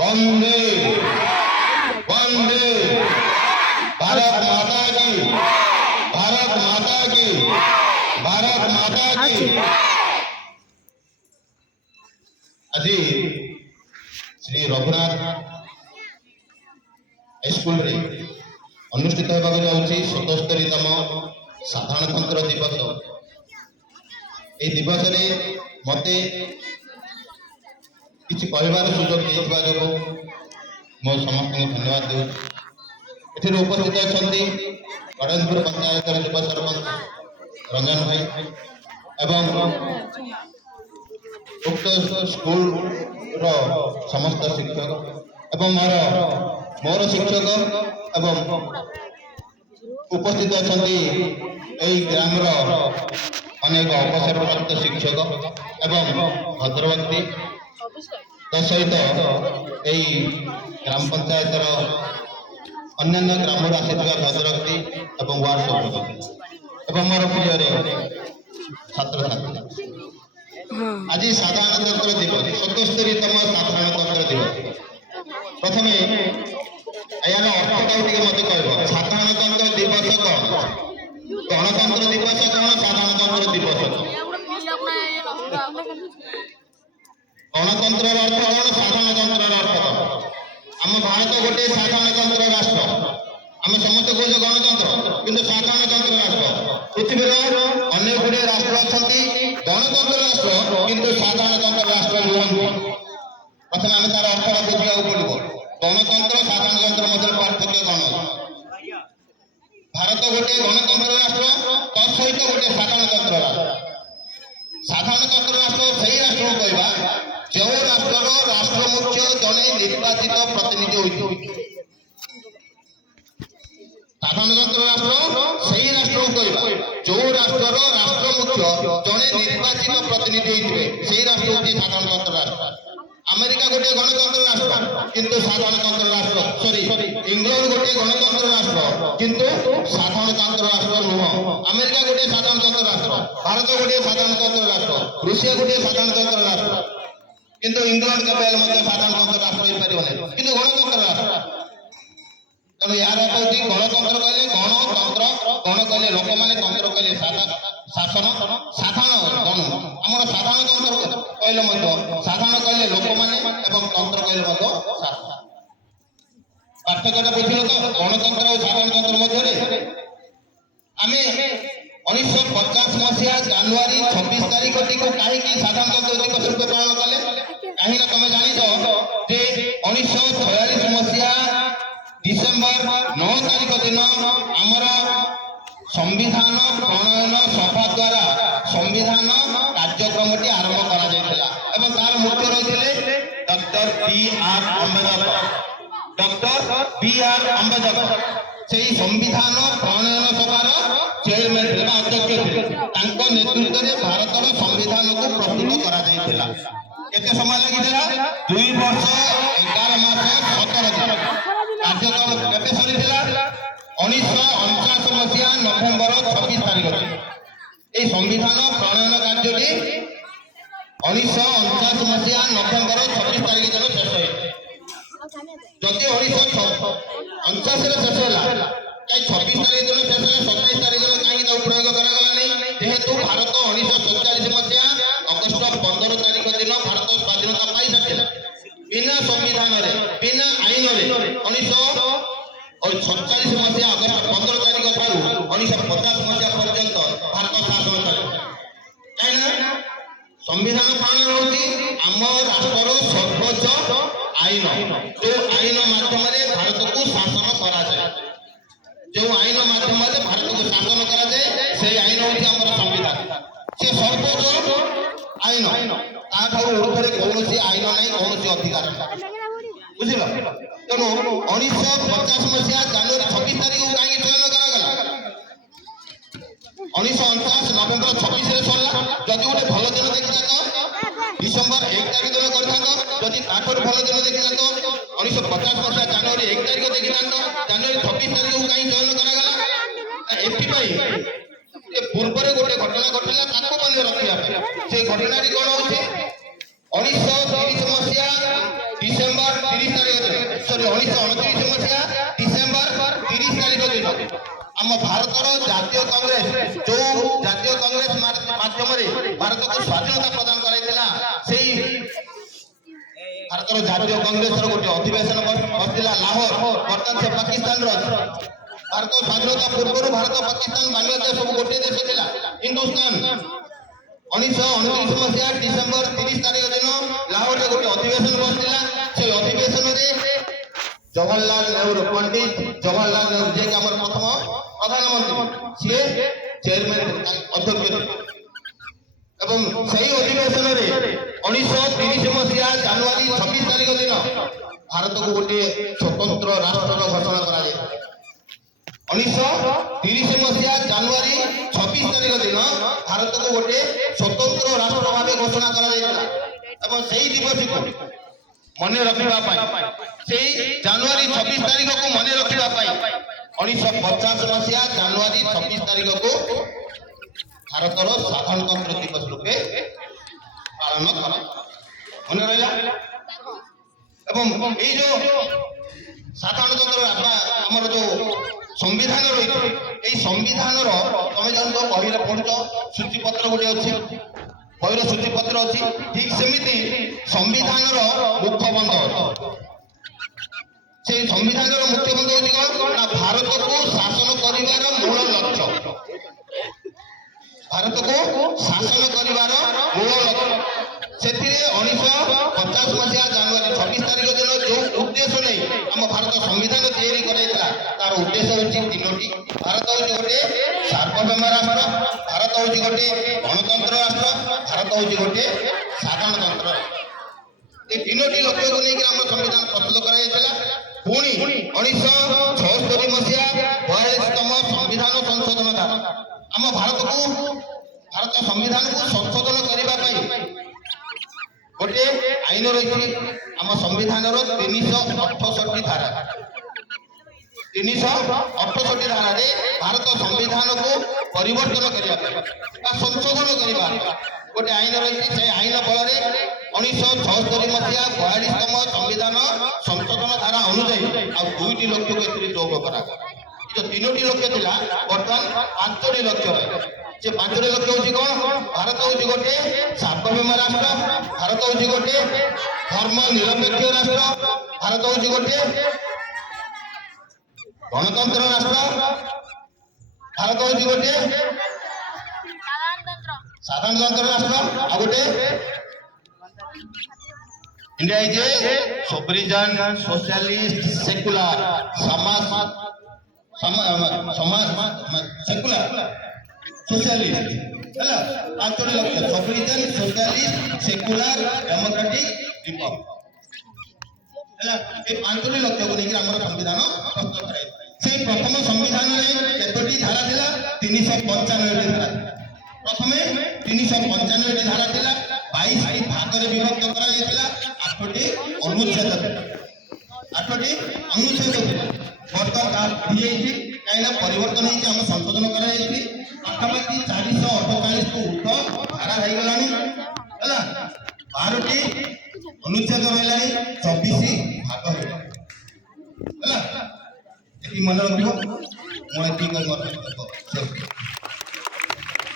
वंदे वंदे भारत माता की भारत माता की भारत माता की। आज श्री रघुनाथ हाईस्कूल रे अनुष्ठित होगा जाऊँगी 77तम साधारणतंत्र दिवस। ये दिवस रे मते किसी कहबार सुजोग देइथिबा जो मो समस्त धन्यवाद दे। एथिर उपस्थित अछंती गणेशपुर पंचायत युव सरपंच रंजन भाई एवं उक्त स्कूल रो समस्त शिक्षक एवं मोर शिक्षक एवं उपस्थित अछंती एई ग्राम रो अनेक अवसरप्राप्त शिक्षक एवं भद्रवती सहित यही ग्राम पंचायत अन्य ग्राम आसीथिबा भद्रवती एवं वार्ड सभापति एवं मोर प्रिय छात्र छात्री आज साधारणतंत्र दिवस 77तम साधारणतंत्र दिवस। प्रथमे यार अर्थटा टिके मते कहबो साधारणतंत्र दिवस कौन गणतंत्र दिवस कौन साधारणतंत्र दिवस गणतंत्र अर्थ कौन साधारणतंत्र अर्थ कौन। आम भारत गोटे साधारणतंत्र राष्ट्र आम समस्त कौन गणतंत्र किंतु साधारणतंत्र राष्ट्र पृथ्वीर अनेक गुड़े राष्ट्र अच्छा गणतंत्र राष्ट्र किंतु साधारणतंत्र राष्ट्र नुहति। प्रथम आम तार अर्थटा बुझा पड़ो गणतंत्र साधारणतंत्र मध्य पार्थक्य कौन। भारत गोटे गणतंत्र राष्ट्र तहित गोटे साधारणतंत्र राष्ट्र। साधारणतंत्र राष्ट्र से राष्ट्र कहवा जो राष्ट्र राष्ट्र मुख्य जड़े निर्वाचित प्रतिनिधि होती। साधारणतंत्र राष्ट्र से राष्ट्र कहवा जो राष्ट्र राष्ट्र मुख्य जड़े निर्वाचित प्रतिनिधि होते से राष्ट्र होती साधारणतंत्र राष्ट्र। अमेरिका गोटे गणतंत्र राष्ट्र किंतु साधारणतंत्र राष्ट्र सॉरी इंग्लैंड गोटे गणतंत्र राष्ट्र किंतु साधारणतंत्र राष्ट्र नुह। अमेरिका गोटे साधारणतंत्र राष्ट्र भारत गोटे साधारणतंत्र राष्ट्र रूसिया गोटे साधारणतंत्र राष्ट्र किंतु इंग्लैंड केवल साधारणतंत्र राष्ट्र हो पारे किंतु गणतंत्र राष्ट्र। तेणु यार कहती गणतंत्र कहले गणतंत्र गण कहले लोक मैंने तंत्र कहले शासन साधारण गण आम साधारणतंत्र कहले साधारण कहले लोक मैंने तंत्र कहले शासन। पार्थक्यटा बुझिल तो गणतंत्र और साधारणतंत्र मध्य आम 1950 मसीहा जनवरी 26 तारीख टी कहीं साधारणतंत्र दिवस रूप पालन कले कहीं तुम जान जे 1946 मसीहा डिसेम्बर 9 तारीख दिन आमर संविधान प्रणयन सभा द्वारा संविधान कार्यक्रम आरंभ करा तार मुख्य रही डॉक्टर बी.आर. अम्बेडकर से संविधान प्रणयन सभार चेयरमैन अध्यक्ष थे नेतृत्व में भारत संविधान को प्रस्तुत करा केते समय लगी 2 वर्ष 11 मास 17 दिन कार्यक्रम केते सरी 1949 मसीहा नवेम्बर 26 तारीख ये संविधान प्रणयन कार्य 1949 मसीहा नवेम्बर 26 तारीख दिन शेष जदि 1949 शेष है कहीं 26 तारीख दिन शेष है 27 तारीख दिन कहीं प्रयोग करागला नहीं जेहेतु भारत 1947 मसीहा अगस्ट 15 तारीख दिन भारत स्वाधीनता पाई सारी बिना संविधान बिना आईन 1947 मसीहा अगस्ट 15 तारीख ठारू 1950 मसीहा पर्यंत भारत शासन चले कहीं संविधान प्रणयन होती आम राष्ट्र सर्वोच्च आईन जो आईन माध्यम भारत को शासन करा जो आईन माध्यम भारत को शासन करा से आईन होती आम संविधान से सर्वोच्च आईन ऊर्धे कौन आईन ना कौन अधिकार बुझल। तेणु 1950 मसीहा जनवरी 26 तारीख को कहीं चयन करागला 1949 नवेम्बर 26 सरला जदि गोटे भल दिन देखा डिसेम्बर 1 तारीख दिन करदी ताठर भल दिन देखा 1950 मसीहा जनवरी 1 तारीख देखा जनवरी 26 तारीख को कहीं चयन करागला एथि पूर्व गोटे घटना घटना ताको बंद रखा से घटना कौन हो 1930 मसीहा डिसेम्बर 30 ତେଣୁକରି 1929 ମସିହା ଡିସେମ୍ବର 30 ତାରିଖ ଦିନ ଆମ ଭାରତର ଜାତୀୟ କଂଗ୍ରେସ ଯୋଉ ଜାତୀୟ କଂଗ୍ରେସ ମାଧ୍ୟମରେ ଭାରତକୁ ସ୍ୱାଧୀନତା ପ୍ରଦାନ କରାଇଥିଲା, ସେଇ ଭାରତର ଜାତୀୟ କଂଗ୍ରେସର ଗୋଟେ ଅଧିବେଶନ ବସିଥିଲା ଲାହୋର, ବର୍ତ୍ତମାନ ସେ ପାକିସ୍ତାନର ଅଛି। ଭାରତ ସ୍ୱାଧୀନତା ପୂର୍ବରୁ ଭାରତ, ପାକିସ୍ତାନ, ବାଂଲାଦେଶ ସବୁ ଗୋଟିଏ ଦେଶ ଥିଲା, ହିନ୍ଦୁସ୍ତାନ। 1929 ମସିହା ଡିସେମ୍ବର 30 ତାରିଖ ଦିନ ଲାହୋରରେ ଗୋଟେ ଅଧିବେଶନ ବସିଥିଲା। ସେଇ ଅଧିବେଶନରେ ଜବାହରଲାଲ ନେହେରୁ, ପଣ୍ଡିତ ଜବାହରଲାଲ ନେହେରୁ, ଯିଏକି ଆମର ପ୍ରଥମ ପ୍ରଧାନମନ୍ତ୍ରୀ, ସିଏ ଚେୟାରମ୍ୟାନ ଅଧ୍ୟକ୍ଷ ଥିଲେ। ଏବଂ ସେହି ଅଧିବେଶନରେ 1930 ମସିହା ଜାନୁଆରୀ 26 ତାରିଖ ଦିନ ଭାରତକୁ ଗୋଟିଏ ସ୍ୱତନ୍ତ୍ର ରାଷ୍ଟ୍ରର ଘୋଷଣା କରାଯାଇଥିଲା। 1930 ମସିହା ଜାନୁଆରୀ 26 ତାରିଖ ଦିନ ଭାରତକୁ ଗୋଟିଏ ସ୍ୱତନ୍ତ୍ର ରାଷ୍ଟ୍ର ଭାବେ ଘୋଷଣା କରାଯାଇଥିଲା। ଏବଂ ସେହି ଦିବସକୁ ମନେ ରଖିବା ପାଇଁ, ସେଇ ଜାନୁଆରୀ 26 ତାରିଖକୁ ମନେ ରଖିବା ପାଇଁ 1950 ମସିହା ଜାନୁଆରୀ 26 ତାରିଖକୁ ଭାରତର ସାଧାରଣତନ୍ତ୍ର ଦିବସ ରୂପେ ପାଳନ କରା ମନେ ରହିଲା। ଏବଂ ଏଇ ଯୋଉ ସାଧାରଣତନ୍ତ୍ର ଆମର ଯୋଉ ସମ୍ବିଧାନ ରହିଛି, ଏଇ ସମ୍ବିଧାନର ତମେ ଜାଣିଛ ବହିରେ ପଢୁଛ, ସୂଚୀପତ୍ର ଗୋଟେ ଅଛି, ବହିର ସୂଚୀପତ୍ର ଅଛି। ଠିକ ସେମିତି ସମ୍ବିଧାନର ମୁଖବନ୍ଧ ଅଛି। ସେଇ ସମ୍ବିଧାନର ମୁଖ୍ୟବନ୍ଧ ହଉଛି କଣ ନା, ଭାରତକୁ ଶାସନ କରିବାର ମୂଳ ଲକ୍ଷ୍ୟ, ଭାରତକୁ ଶାସନ କରିବାର ମୂଳ ଲକ୍ଷ୍ୟ। ସେଥିରେ 1950 ମସିହା ଜାନୁଆରୀ 26 ତାରିଖ ଦିନ ଯୋଉ ଉଦ୍ଦେଶ୍ୟ ନେଇ ଆମ ଭାରତ ସମ୍ବିଧାନ ତିଆରି କରାଯାଇଥିଲା, ତାର ଉଦ୍ଦେଶ୍ୟ ହେଉଛି ତିନୋଟି। ଭାରତ ହେଉଛି ଗୋଟେ ସାର୍ବଭୌମ ରାଷ୍ଟ୍ର, ଭାରତ ହେଉଛି ଗୋଟେ ଗଣତନ୍ତ୍ର ରାଷ୍ଟ୍ର, ଭାରତ ହେଉଛି ଗୋଟେ ସାଧାରଣତନ୍ତ୍ର ରାଷ୍ଟ୍ର। এই তিনোটি লক্ষ্যକୁ ନେଇକି ଆମ ସମ୍ବିଧାନ ପ୍ରସ୍ତୁତ କରାଯାଇଥିଲା। ପୁଣି 1976 ମସିହା 42ତମ ସମ୍ବିଧାନ ସଂଶୋଧନ ଧାରା ଆମ ଭାରତ ସମ୍ବିଧାନକୁ ସଂଶୋଧନ କରିବା ପାଇଁ ଗୋଟେ ଆଇନ ରହିଛି। ଆମ ସମ୍ବିଧାନର 368 ଧାରା, 368 ଧାରାରେ ଭାରତ ସମ୍ବିଧାନକୁ ପରିବର୍ତ୍ତନ କରିବା ପାଇଁ ବା ସଂଶୋଧନ କରିବା ଗୋଟେ ଆଇନ ରହିଛି। ସେ ଆଇନ ବଳରେ 1976 ମସିହା 42ତମ ସମ୍ବିଧାନ ସଂଶୋଧନ ଧାରା ଅନୁଯାୟୀ ଆଉ 2ଟି ଲକ୍ଷ୍ୟକୁ ଏଥିରେ ଯୋଗ କରାଗଲା। ଯୋଉ 3ଟି ଲକ୍ଷ୍ୟ ଥିଲା, ବର୍ତ୍ତମାନ 5ଟି ଲକ୍ଷ୍ୟ ରହିଲା। ସେ 5ଟି ଲକ୍ଷ୍ୟ ହଉଛି କଣ? ଭାରତ ହଉଛି ଗୋଟେ ସାର୍ବଭୌମ ରାଷ୍ଟ୍ର, ଭାରତ ହଉଛି ଗୋଟେ ଧର୍ମ ନିରପେକ୍ଷ ରାଷ୍ଟ୍ର, ଭାରତ ହଉଛି ଗୋଟେ ଗଣତନ୍ତ୍ର ରାଷ୍ଟ୍ର, ଭାରତ ହଉଛି ଗୋଟେ ସାଧାରଣତନ୍ତ୍ର ରାଷ୍ଟ୍ର, ଆଉ ଗୋଟେ India is a sovereign, socialist, secular, secular, socialist. ହେଲା 5ଟି ଲକ୍ଷ୍ୟ, sovereign, socialist, secular, democratic, republic। ହେଲା এই 5ଟି ଲକ୍ଷ୍ୟକୁ ନେଇକି ଆମର ସମ୍ବିଧାନ ପ୍ରସ୍ତୁତ କରାଯାଇଥିଲା। ସେଇ ପ୍ରଥମ ସମ୍ବିଧାନରେ କେତୋଟି ଧାରା ଥିଲା? 395ଟି ଧାରା। ପ୍ରଥମେ 395ଟି ଧାରା ଥିଲା, 22ଟି ଭାଗରେ ବିଭକ୍ତ କରାଯାଇଥିଲା, 8ଟି ଅନୁଚ୍ଛେଦ ଥିଲା, 8ଟି ଅନୁଚ୍ଛେଦ ଥିଲା। ବର୍ତ୍ତମାନ ତାହା ହେଇଯାଇଛି, କାହିଁକିନା ପରିବର୍ତ୍ତନ ହେଇଛି, ଆମ ସଂଶୋଧନ କରାଯାଇଛି। ପାଖାପାଖି 448କୁ ଉର୍ଦ୍ଧ୍ୱ ଧାରା ହେଇଗଲାଣି। ହେଲା 12ଟି ଅନୁଚ୍ଛେଦ ରହିଲାଣି, 24 ଭାଗ ହେଇଗଲାଣି। ହେଲା ଏତିକି ମନେ ରଖିବ। ମୁଁ ଏତିକି